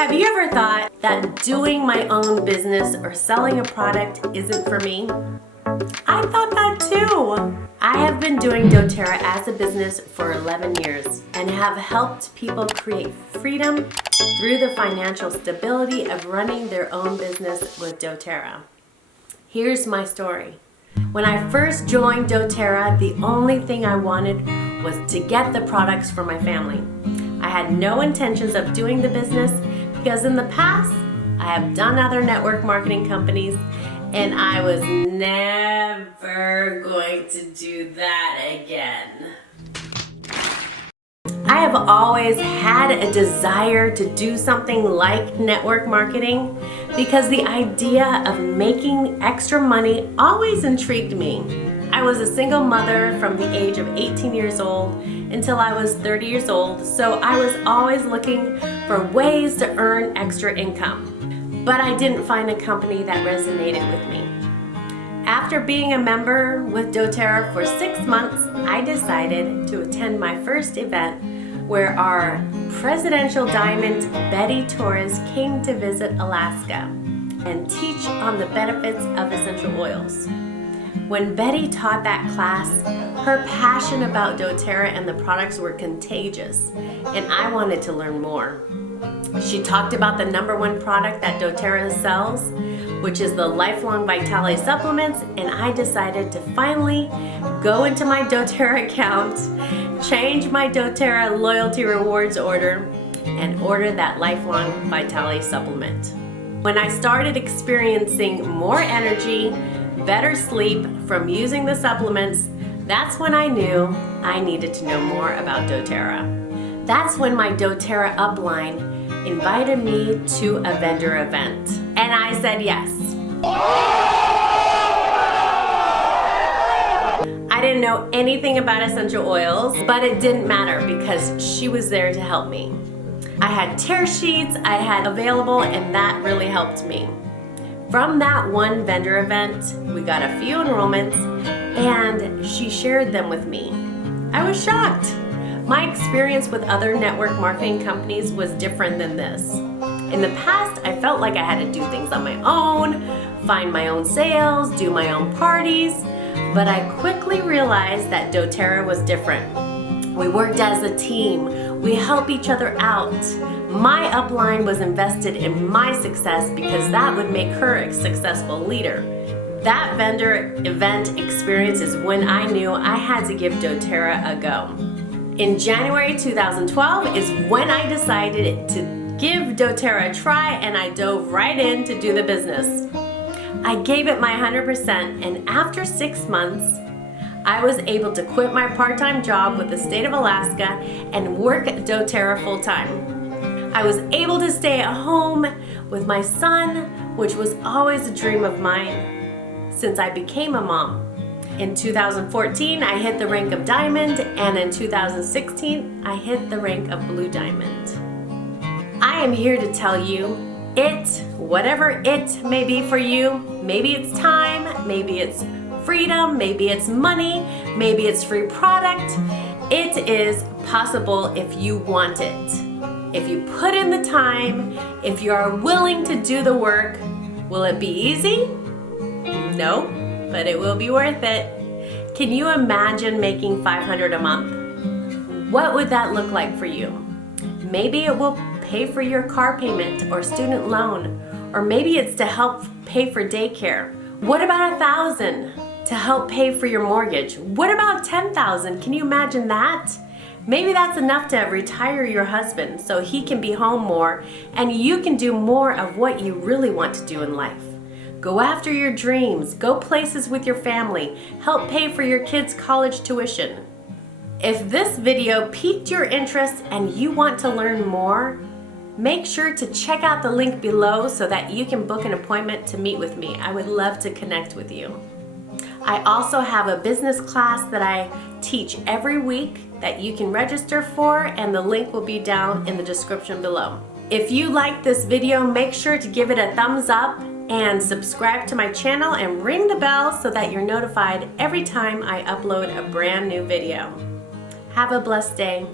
Have you ever thought that doing my own business or selling a product isn't for me? I thought that too. I have been doing doTERRA as a business for 11 years and have helped people create freedom through the financial stability of running their own business with doTERRA. Here's my story. When I first joined doTERRA, the only thing I wanted was to get the products for my family. I had no intentions of doing the business because in the past, I have done other network marketing companies and I was never going to do that again. I have always had a desire to do something like network marketing because the idea of making extra money always intrigued me. I was a single mother from the age of 18 years old until I was 30 years old, so I was always looking for ways to earn extra income. But I didn't find a company that resonated with me. After being a member with doTERRA for 6 months, I decided to attend my first event where our presidential diamond, Betty Torres, came to visit Alaska and teach on the benefits of essential oils. When Betty taught that class, her passion about doTERRA and the products were contagious, and I wanted to learn more. She talked about the #1 product that doTERRA sells, which is the Lifelong Vitality Supplements, and I decided to finally go into my doTERRA account, change my doTERRA loyalty rewards order, and order that Lifelong Vitality Supplement. When I started experiencing more energy, better sleep from using the supplements, that's when I knew I needed to know more about doTERRA. That's when my doTERRA upline invited me to a vendor event, and I said yes. I didn't know anything about essential oils, but it didn't matter because she was there to help me. I had tear sheets I had available, and that really helped me. From that one vendor event, we got a few enrollments and she shared them with me. I was shocked. My experience with other network marketing companies was different than this. In the past, I felt like I had to do things on my own, find my own sales, do my own parties, but I quickly realized that doTERRA was different. We worked as a team. We help each other out. My upline was invested in my success because that would make her a successful leader. That vendor event experience is when I knew I had to give doTERRA a go. In January 2012 is when I decided to give doTERRA a try, and I dove right in to do the business. I gave it my 100%, and after 6 months, I was able to quit my part-time job with the state of Alaska and work at doTERRA full-time. I was able to stay at home with my son, which was always a dream of mine since I became a mom. In 2014, I hit the rank of diamond, and in 2016, I hit the rank of blue diamond. I am here to tell you, whatever it may be for you, maybe it's time, maybe it's freedom, maybe it's money, maybe it's free product. It is possible if you want it. If you put in the time, if you are willing to do the work. Will it be easy? No, but it will be worth it. Can you imagine making $500 a month? What would that look like for you? Maybe it will pay for your car payment or student loan, or maybe it's to help pay for daycare. What about $1,000 to help pay for your mortgage? What about $10,000? Can you imagine that? Maybe that's enough to retire your husband so he can be home more and you can do more of what you really want to do in life. Go after your dreams, go places with your family, help pay for your kids' college tuition. If this video piqued your interest and you want to learn more, make sure to check out the link below so that you can book an appointment to meet with me. I would love to connect with you. I also have a business class that I teach every week that you can register for, and the link will be down in the description below. If you like this video, make sure to give it a thumbs up and subscribe to my channel and ring the bell so that you're notified every time I upload a brand new video. Have a blessed day.